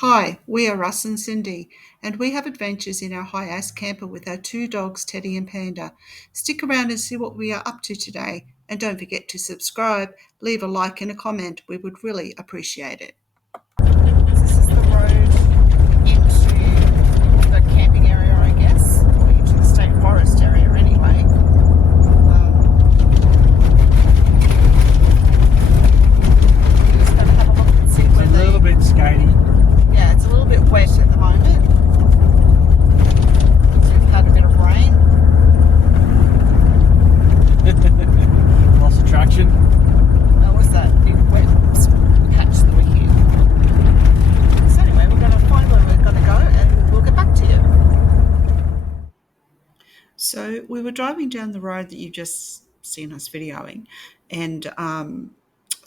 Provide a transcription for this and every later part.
Hi, we are Russ and Cindy, and we have adventures in our high-ass camper with our two dogs, Teddy and Panda. Stick around and see what we are up to today, and don't forget to subscribe, leave a like and a comment. We would really appreciate it. This is the road into the camping area, I guess, or into the State Forest area anyway. We're just going to have a look and see where It's a little bit skatey. Yeah, it's a little bit wet at the moment. So we've had a bit of rain. Lost of traction. That was that big wet patch that we hit. So anyway, we're going to find where we're going to go and we'll get back to you. So we were driving down the road that you've just seen us videoing, and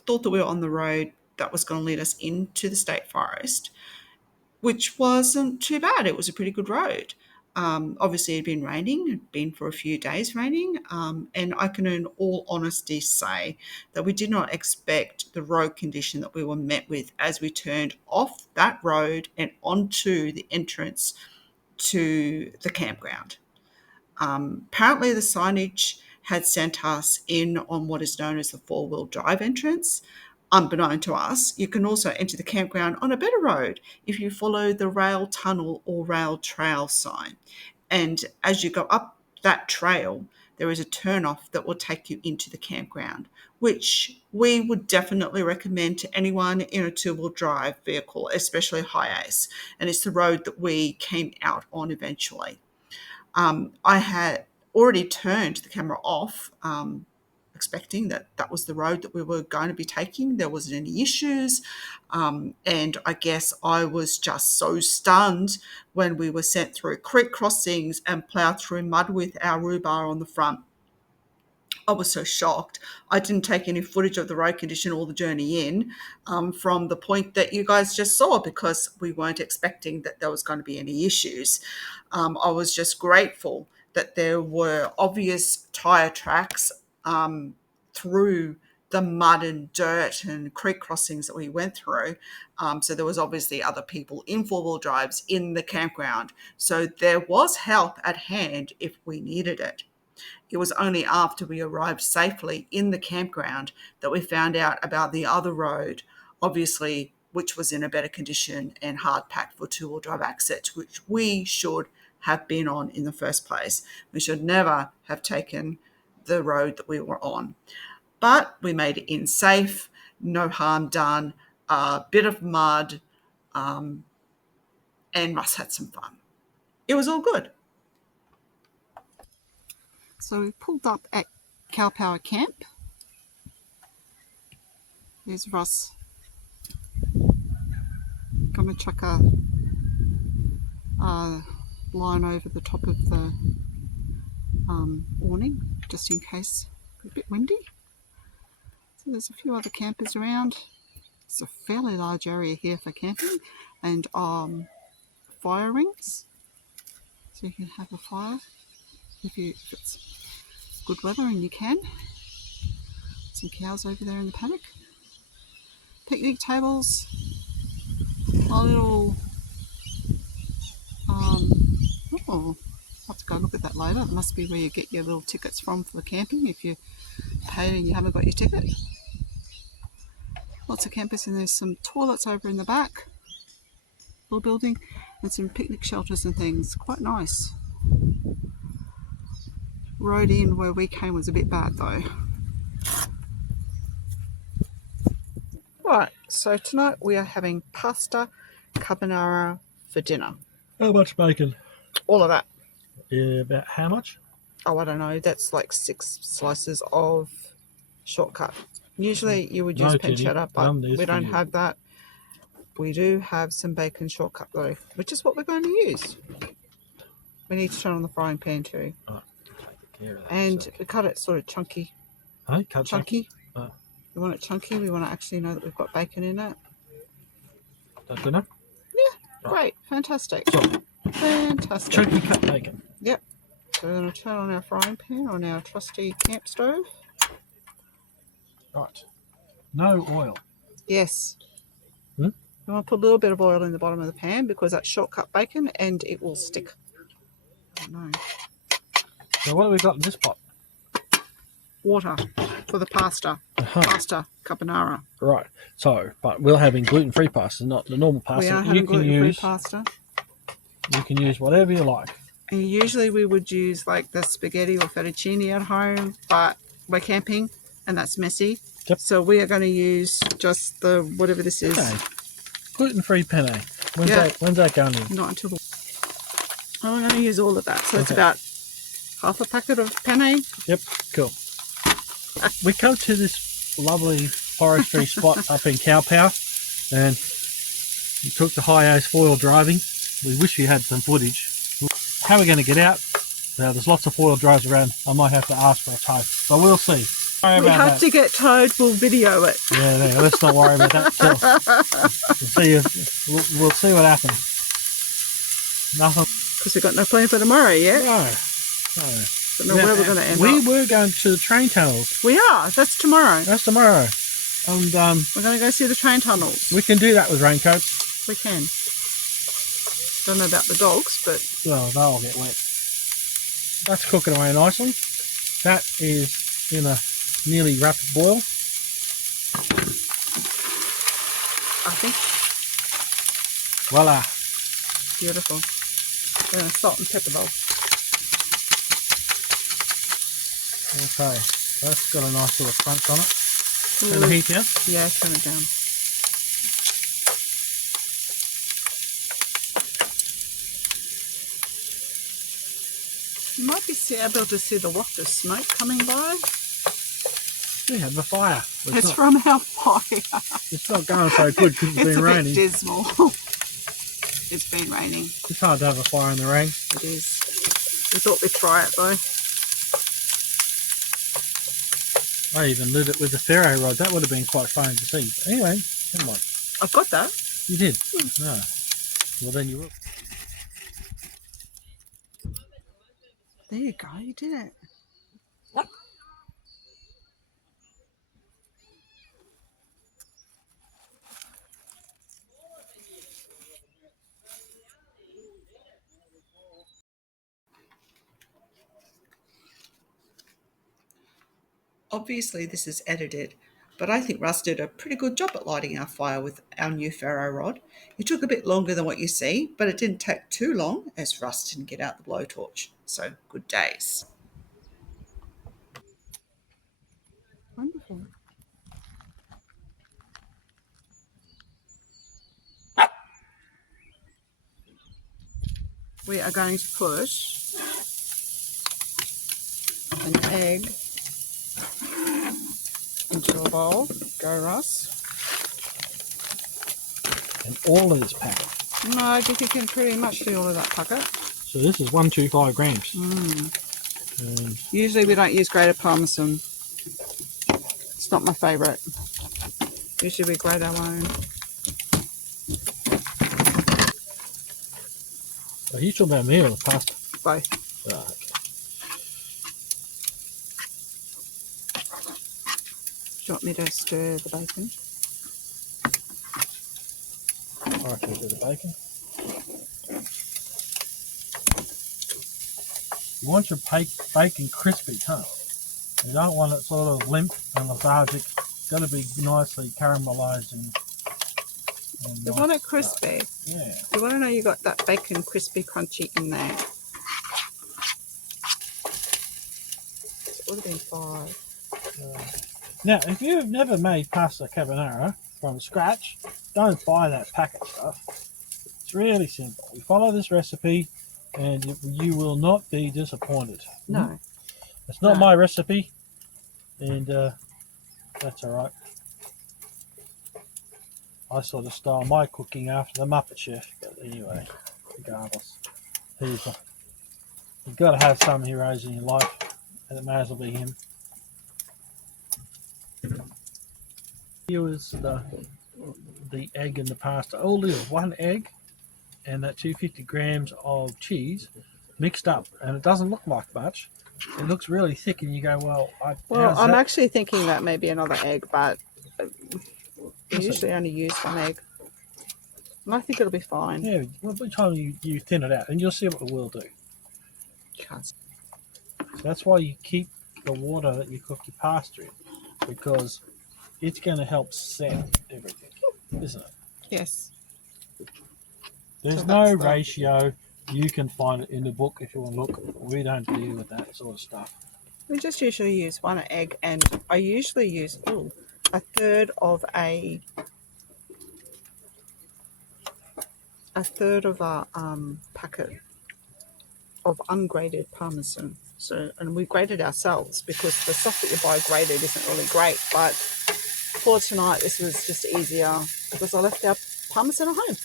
thought that we were on the road that was going to lead us into the State Forest, which wasn't too bad. It was a pretty good road. Obviously, it had been raining. It had been for a few days raining. And I can in all honesty say that we did not expect the road condition that we were met with as we turned off that road and onto the entrance to the campground. Apparently, the signage had sent us in on what is known as the four-wheel drive entrance. Unbeknown to us, you can also enter the campground on a better road if you follow the rail tunnel or rail trail sign. And as you go up that trail, there is a turnoff that will take you into the campground, which we would definitely recommend to anyone in a two-wheel drive vehicle, especially high ace. And it's the road that we came out on eventually. I had already turned the camera off, expecting that that was the road that we were going to be taking. There wasn't any issues. And I guess I was just so stunned when we were sent through creek crossings and ploughed through mud with our rhubarb on the front. I was so shocked. I didn't take any footage of the road condition or the journey in from the point that you guys just saw because we weren't expecting that there was going to be any issues. I was just grateful that there were obvious tyre tracks through the mud and dirt and creek crossings that we went through. So there was obviously other people in four-wheel drives in the campground. So there was help at hand if we needed it. It was only after we arrived safely in the campground that we found out about the other road, obviously, which was in a better condition and hard packed for two-wheel drive access, which we should have been on in the first place. We should never have taken the road that we were on. But we made it in safe, no harm done, a bit of mud, and Russ had some fun. It was all good. So we pulled up at Kalpowar Camp. There's Russ. Gonna chuck a line over the top of the awning, just in case it's a bit windy. So there's a few other campers around. It's a fairly large area here for camping, and fire rings, so you can have a fire if it's good weather and you can. Some cows over there in the paddock. Picnic tables. A little I'll have to go look at that later. It must be where you get your little tickets from for the camping if you paid and you haven't got your ticket. Lots of campers, and there's some toilets over in the back, little building, and some picnic shelters and things. Quite nice. Road in where we came was a bit bad though. Right, so tonight we are having Pasta Cabonara for dinner. How much bacon? All of that. Yeah, about how much? Oh, I don't know. That's like 6 slices of shortcut. Usually you would use pancetta, but we don't have that. We do have some bacon shortcut though, which is what we're going to use. We need to turn on the frying pan too. Oh, care of that and we cut it sort of chunky. Hey, cut chunky. Oh. We want it chunky. We want to actually know that we've got bacon in it. That's good enough? Yeah, great. Fantastic. So, fantastic. chunky cut bacon. Yep. So we're going to turn on our frying pan on our trusty camp stove. Right. No oil. Yes. Hmm? You want to put a little bit of oil in the bottom of the pan because that's shortcut bacon and it will stick. Oh, no. Now, what have we got in this pot? Water for the pasta. Pasta Cabonara. Right. So, but we're having gluten-free pasta, not the normal pasta. We are You having can gluten-free use pasta. You can use whatever you like. And usually we would use like the spaghetti or fettuccine at home, but we're camping and that's messy. Yep. So we are going to use just the whatever this is. Okay. Gluten-free penne. When's that going in? Not until I'm going to use all of that. So it's Okay. about half a packet of penne. Yep, cool. We come to this lovely forestry spot up in Kalpowar, and we took the high-ace foil driving. We wish we had some footage. How are we going to get out? Now, there's lots of foil drives around. I might have to ask for a tow, but we'll see. We have to get towed. We'll video it. Yeah, no, let's not worry about that. We'll see what happens. Nothing. Because we've got no plan for tomorrow yet. No. Don't know where we're going to end We up. were going to the train tunnels. We are. That's tomorrow. That's tomorrow. And We're going to go see the train tunnels. we can do that with raincoats. We can. Don't know about the dogs, but Well, they'll get wet. That's cooking away nicely. That is in a nearly rapid boil. I think Voila. beautiful. We're going to salt and pepper bowl. Okay. That's got a nice little crunch on it. Turn the heat down. Yeah, turn it down. You might be able to see the waft of smoke coming by. We have a fire. It's from our fire. It's not going so good because it's It's been a raining. bit dismal. It's been raining. It's hard to have a fire in the rain. It is. We thought we'd try it though. I even lit it with a ferro rod. That would have been quite funny to see. But anyway, never mind. I've got that. You did? No. Well, then you will. There you go. You did it. Obviously this is edited, but I think Russ did a pretty good job at lighting our fire with our new ferro rod. It took a bit longer than what you see, but it didn't take too long as Russ didn't get out the blowtorch. So good days. Wonderful. We are going to put an egg into a bowl. Go, Russ. And all of this packet. No, I think you can pretty much do all of that packet. So this is 125 grams. And Usually we don't use grated parmesan. It's not my favourite. Usually we grate our own. are you talking about me or the pasta? Both. Oh, okay. Do you want me to stir the bacon? I reckon we do the bacon. You want your bacon crispy, huh? You don't want it sort of limp and lethargic. It's got to be nicely caramelised and You want it crispy. Yeah. You want to know you got that bacon crispy crunchy in there. It would have been 5. Now, if you've never made pasta carbonara from scratch, don't buy that packet stuff. It's really simple. You follow this recipe and you will not be disappointed. No. It's not No. my recipe, and that's all right. I sort of style my cooking after the Muppet Chef, but anyway, regardless. You've got to have some heroes in your life, and it may as well be him. Here is the egg and the pasta. All it is 1 egg and that 250 grams of cheese mixed up, and it doesn't look like much. It looks really thick, and you go, well, Well, how's I'm that? actually thinking that maybe another egg, but we Listen. usually only use 1 egg. And I think it'll be fine. Yeah, well, by the time you thin it out, and you'll see what it will do. So that's why you keep the water that you cook your pasta in, because it's going to help set everything, isn't it? Yes. There's So no that's the- ratio. You can find it in the book if you want to look. We don't deal with that sort of stuff. We just usually use 1 egg, and I usually use a third of a packet of ungrated Parmesan. So, and we grate it ourselves because the stuff that you buy grated isn't really great. But for tonight, this was just easier because I left our Parmesan at home.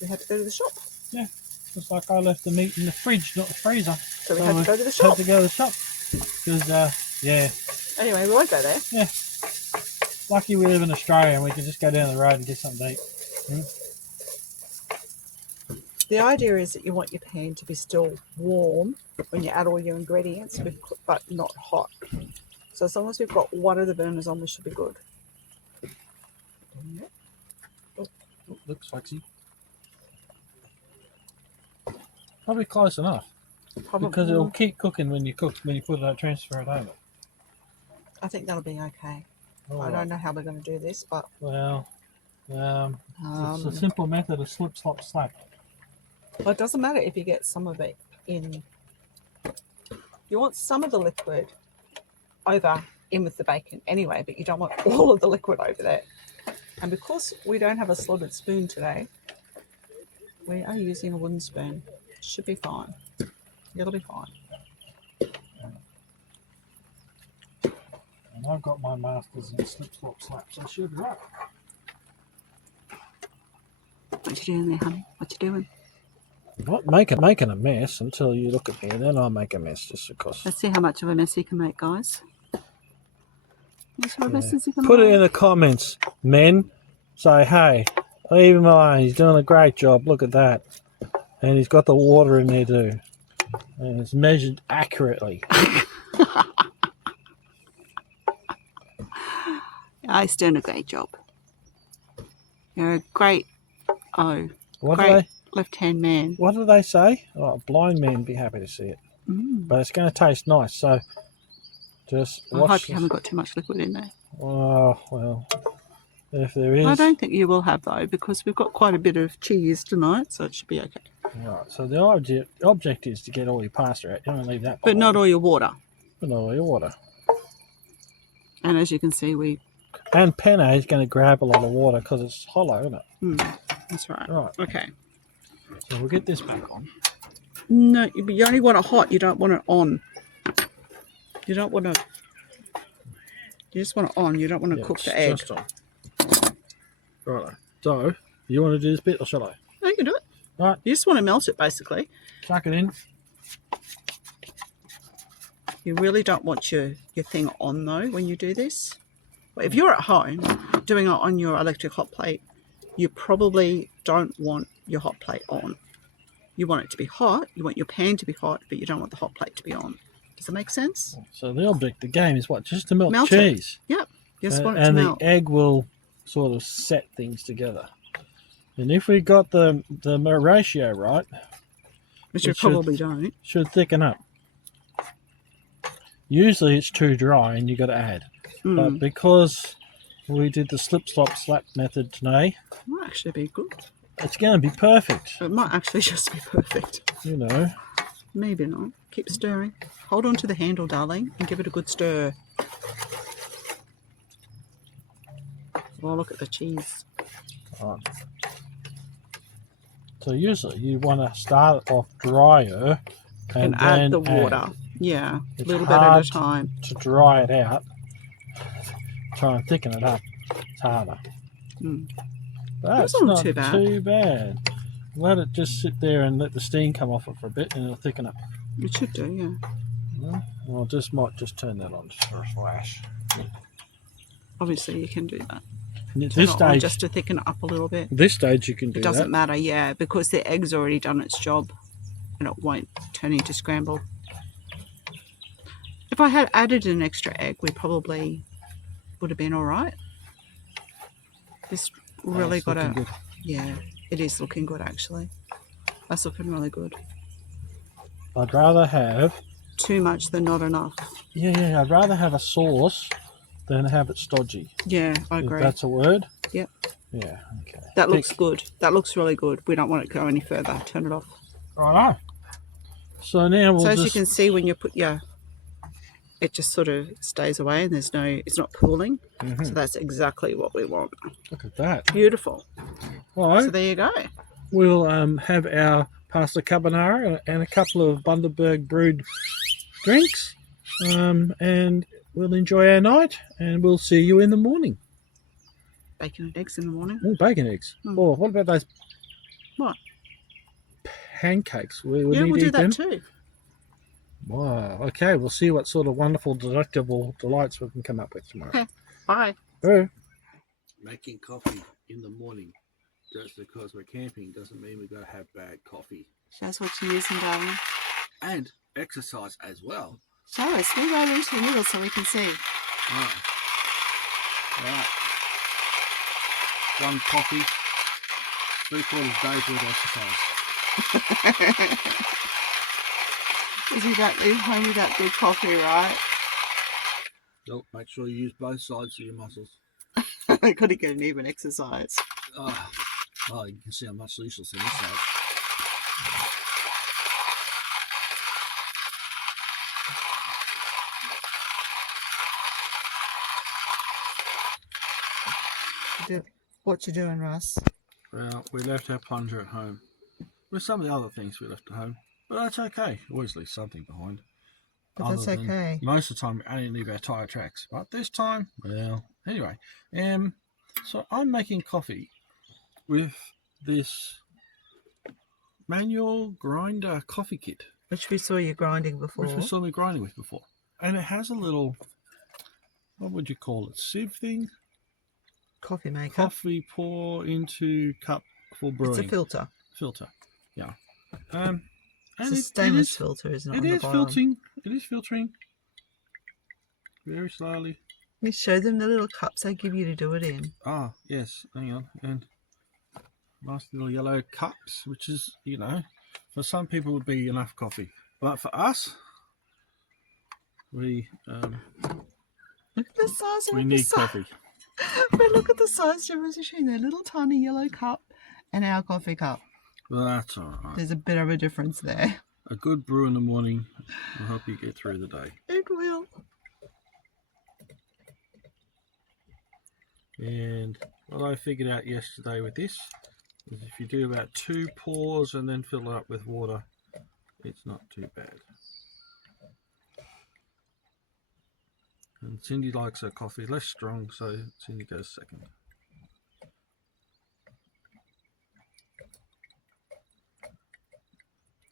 We had to go to the shop. Yeah, just like I left the meat in the fridge, not the freezer. So we had to go to the shop. Had to go to the shop because, yeah. Anyway, we won't go there. Yeah. Lucky we live in Australia and we can just go down the road and get something to eat. The idea is that you want your pan to be still warm when you add all your ingredients, but not hot. So as long as we've got one of the burners on, we should be good. Oh, looks sexy. Probably close enough. Probably, Because it'll keep cooking when you put it out, transfer it over. I think that'll be okay. All I right. don't know how we're going to do this, but Well, it's a simple method of slip, slop, slap. well, it doesn't matter if you get some of it in. You want some of the liquid in with the bacon anyway, but you don't want all of the liquid over there. And because we don't have a slotted spoon today, we are using a wooden spoon. Should be fine. It'll be fine. And I've got my masters in slip, slop, slap, so I should be right. What you doing there, honey? What you doing? Not making a mess until you look at me, and then I'll make a mess just because. Let's see how much of a mess you can make, guys. How much messes you can Put make. it in the comments, men. Say, hey, leave him alone. He's doing a great job. Look at that. And he's got the water in there too. And it's measured accurately. He's doing a great job. You're a great, What great left-hand man. What do they say? Oh, a blind man would be happy to see it. But it's going to taste nice, so just I watch hope you haven't got too much liquid in there. Oh, well, if there is. I don't think you will have, though, because we've got quite a bit of cheese tonight, so it should be okay. Right, so the object is to get all your pasta out. You don't leave that But behind. not all your water. But not all your water. And as you can see, And penne is going to grab a lot of water because it's hollow, isn't it? that's right. Right, Okay. so we'll get this back on. No, you only want it hot. You don't want it on. You don't want to. You just want it on. You don't want to cook it's the egg. just on. Right, so you want to do this bit or shall I? No, you can do it. Right, You just want to melt it, basically. chuck it in. You really don't want your thing on, though, when you do this. Well, if you're at home doing it on your electric hot plate, you probably don't want your hot plate on. You want it to be hot. You want your pan to be hot, but you don't want the hot plate to be on. Does that make sense? So the object, the game is what? Just to melt Melt the it. cheese. Yep. You just want it to And melt. the egg will sort of set things together. And if we got the ratio right, Which you it should- probably don't. should thicken up. Usually it's too dry and you got to add. But because we did the slip, slop, slap method today, Might actually be good. it's going to be perfect. It might actually just be perfect. You know. Maybe not. Keep stirring. Hold on to the handle, darling, and give it a good stir. Oh, look at the cheese. Right. So usually you want to start off drier And then add the water. Yeah, a It's little bit at hard a time. to dry it out. Try and thicken it up. It's harder. Mm. That's That's not not too bad. too bad. Let it just sit there and let the steam come off it for a bit, and it'll thicken up. It should do, yeah. Well, might just turn that on just for a flash. Obviously, you can do that. And at Turn this it on stage, just to thicken it up a little bit. this stage you can do It doesn't that. matter, yeah, because the egg's already done its job and it won't turn into scramble. If I had added an extra egg, we probably would have been all right. This really It's got looking a good. Yeah, it is looking good actually. That's looking really good. I'd rather have, Too much than not enough. yeah, I'd rather have a sauce than have it stodgy. Yeah, I If agree. that's a word. Yep. Yeah, okay. That looks good. That looks really good. We don't want it to go any further. Turn it off. Righto. So now we'll So as just... you can see, when you put it just sort of stays away and it's not pooling. So that's exactly what we want. Look at that. Beautiful. All So right. there you go. We'll have our Pasta Cabonara and a couple of Bundaberg brewed drinks. And we'll enjoy our night, and we'll see you in the morning. Bacon and eggs in the morning. Oh, bacon eggs. Oh, what about those What? pancakes? We Yeah, need we'll to do eat that them. too. Wow. Okay, we'll see what sort of wonderful, delectable delights we can come up with tomorrow. Okay. Bye. Bye. Making coffee in the morning just because we're camping doesn't mean we've got to have bad coffee. Show us what you're using, darling. And exercise as well. Show us. Move over into the middle so we can see. Right. One coffee, 3/4 day's worth of exercise. Because you don't leave home without good coffee, right? Nope, make sure you use both sides of your muscles. I couldn't get an even exercise. Oh, you can see I'm much useless on this side. What you doing, Russ? Well, we left our plunger at home. With some of the other things we left at home. But that's okay. Always leave something behind. But that's okay. Most of the time, we only leave our tyre tracks. But this time, well, anyway. So I'm making coffee with this manual grinder coffee kit. Which we saw you grinding before. Which we saw me grinding with before. And it has a little, what would you call it, sieve thing? Coffee maker. Coffee pour into cup for brewing. It's a filter. Filter, yeah. It's a stainless filter, isn't it? It is filtering. It is filtering. Very slowly. We show them the little cups they give you to do it in. Ah, yes. Hang on. And nice little yellow cups, which is, you know, for some people would be enough coffee. But for us, we Look at the size of we need coffee. But look at the size difference between their little tiny yellow cup and our coffee cup. Well, that's all right. There's a bit of a difference there. A good brew in the morning will help you get through the day. It will. And what I figured out yesterday with this is if you do about 2 pours and then fill it up with water, it's not too bad. And Cindy likes her coffee less strong, so Cindy goes second.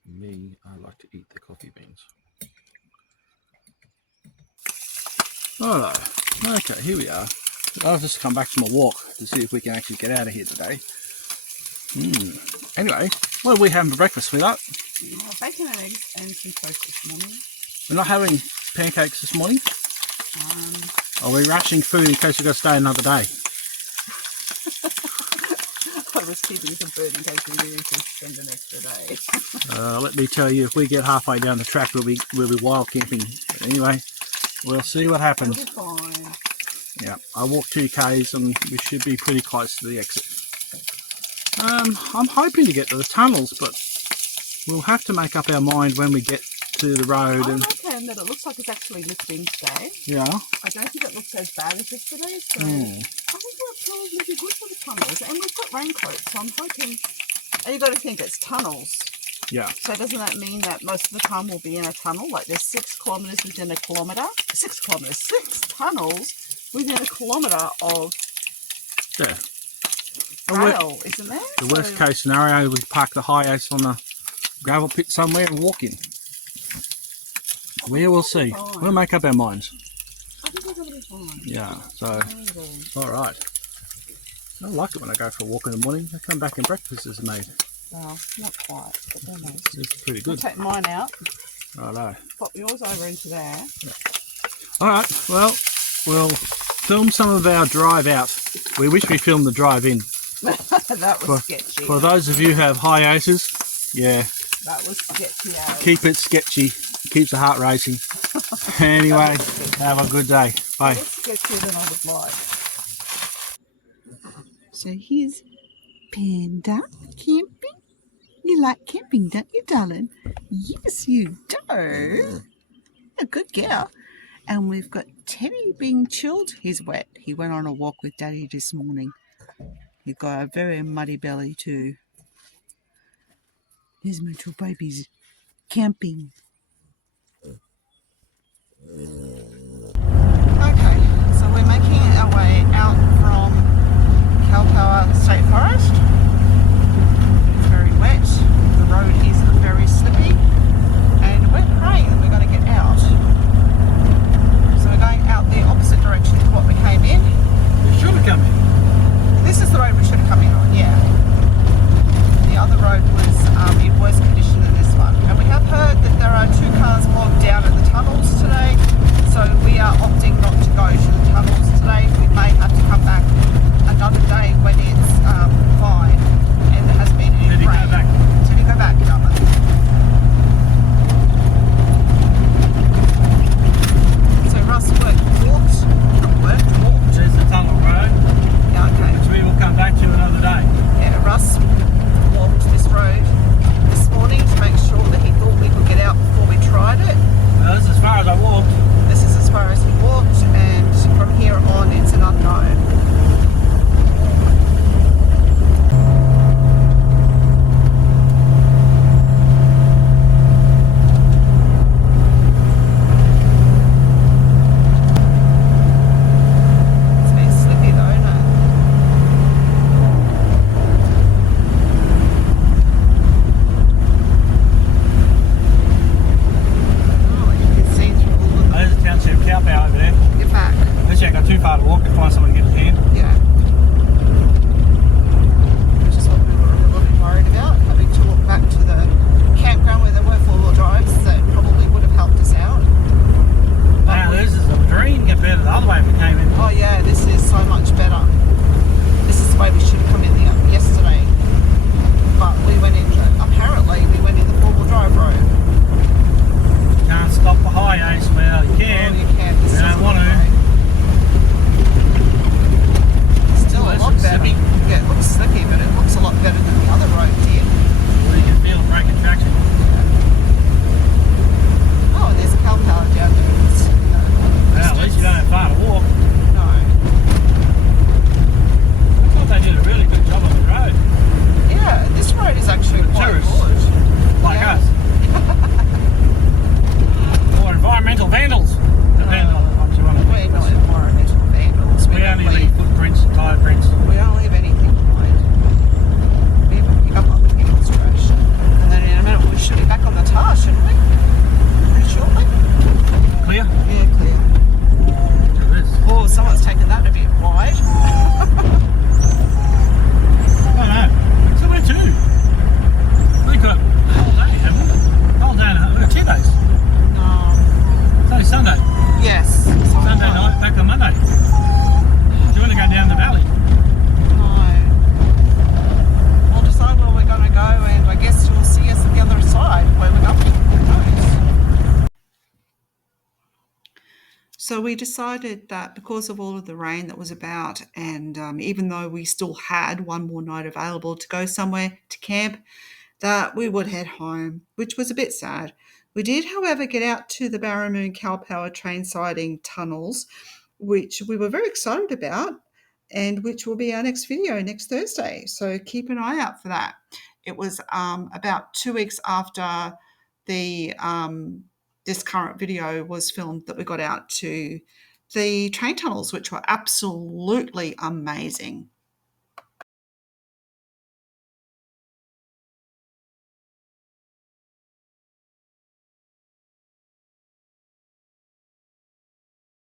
Me, I like to eat the coffee beans. Alright, okay, here we are. I've just come back from a walk to see if we can actually get out of here today. Anyway, what are we having for breakfast, sweetheart? Bacon and eggs and some toast this morning. We're not having pancakes this morning? Are we rationing food in case we've got to stay another day? I was keeping some food in case we needed to spend an extra day. Let me tell you, if we get halfway down the track, we'll be wild camping. But anyway, we'll see what happens. It'll be fine. Yeah, I walked 2 k's and we should be pretty close to the exit. I'm hoping to get to the tunnels, but we'll have to make up our mind when we get to the road. I reckon that it looks like it's actually lifting today. Yeah. I don't think it looks as bad as yesterday, so I think we're probably be good for the tunnels. And we've got raincoats, so I'm hoping. And you've got to think it's tunnels. Yeah. So doesn't that mean that most of the time we'll be in a tunnel? Like there's 6 kilometres within a kilometre? 6 kilometres, 6 tunnels within a kilometre of Yeah. rail, isn't there? The worst case scenario, we park the high-ace on a gravel pit somewhere and walk in. We will see. We'll make up our minds. I think we're going to be fine. Yeah, so, alright. I like it when I go for a walk in the morning. I come back and breakfast is made. Well, not quite, but almost. It's pretty good. Take mine out. Righto. Pop yours over into there. Alright, well, we'll film some of our drive out. We wish we filmed the drive in. That For, was sketchy. for those of you who have high aces, yeah, That was sketchy. keep it sketchy. Keeps the heart racing. Anyway, have a good day. Bye. That was sketchier than I would like. So here's Panda camping. You like camping, don't you, darling? Yes, you do. A good girl. And we've got Teddy being chilled. He's wet. He went on a walk with Daddy this morning. He got a very muddy belly too. There's my two babies camping. Okay, so we're making our way out from Kalpowar State Forest. It's very wet. The road is very slippy, and we're praying that we're going to get out. So we're going out the opposite direction to what we came in. You should have come in. This is the road we should have come in on, yeah. The other road was in worse condition than this one. And we have heard that there are 2 cars bogged down at the tunnels today, so we are opting not to go to the tunnels today. We may have to come back another day when it's fine and there hasn't been any rain. Did he go back, Dama? So Russ walked. There's the tunnel road, Yeah, okay. which we will come back to another day. Yeah, Russ walked this road this morning to make sure that he thought we could get out before we tried it. Well, this is as far as I walked. This is as far as he walked, and from here on it's an unknown. It's been slippy though, isn't it? Oh, you can see through all of There's the township Kalpowar over there. the back. Unless you got too far to walk to find someone to get a hand. Yeah. Which is what we were a little bit worried about, having to walk back to the campground where there were 4-wheel drives that probably would have helped us out. Now this is a dream compared to the other way we came in. Oh yeah, this is so much better. This is the way we should have come in yesterday. But we went in, apparently we went in the 4-wheel drive road. Can't stop the high ace. Well, you can. Oh, you can. This You don't doesn't want look to. great. Still a Well, lot it's better. slippy. Yeah, it looks slippy, but it looks a lot better than the other road did. Well, you can feel the braking traction. Oh, and there's a Kalpowar down there. It's, Well, at least you don't have far to walk. No. I thought they did a really good job on the road. Yeah, this road is actually For quite tourists. good. Like Yeah. us. Or environmental vandals. Depending on what you want to do. We're not environmental vandals. We only leave footprints, tyre prints. We don't leave anything behind. We even pick up other people's trash. And then in a minute we should be back on the tar, shouldn't we? Pretty shortly. Clear? Yeah, clear. Look at this. Oh, someone's taken that a bit wide. Oh no. So where to? We got a whole day, haven't we? Whole day and a half. 2 days. No. It's only Sunday. Yes. Sunday night, back on Monday. Do you want to go down the valley? No. We'll decide where we're going to go, and I guess you'll see us at the other side where we're going. Who knows? So we decided that because of all of the rain that was about, and even though we still had one more night available to go somewhere to camp, that we would head home, which was a bit sad. We did, however, get out to the Barimoon Kalpowar train siding tunnels, which we were very excited about, and which will be our next video next Thursday. So keep an eye out for that. It was about 2 weeks after the this current video was filmed that we got out to the train tunnels, which were absolutely amazing.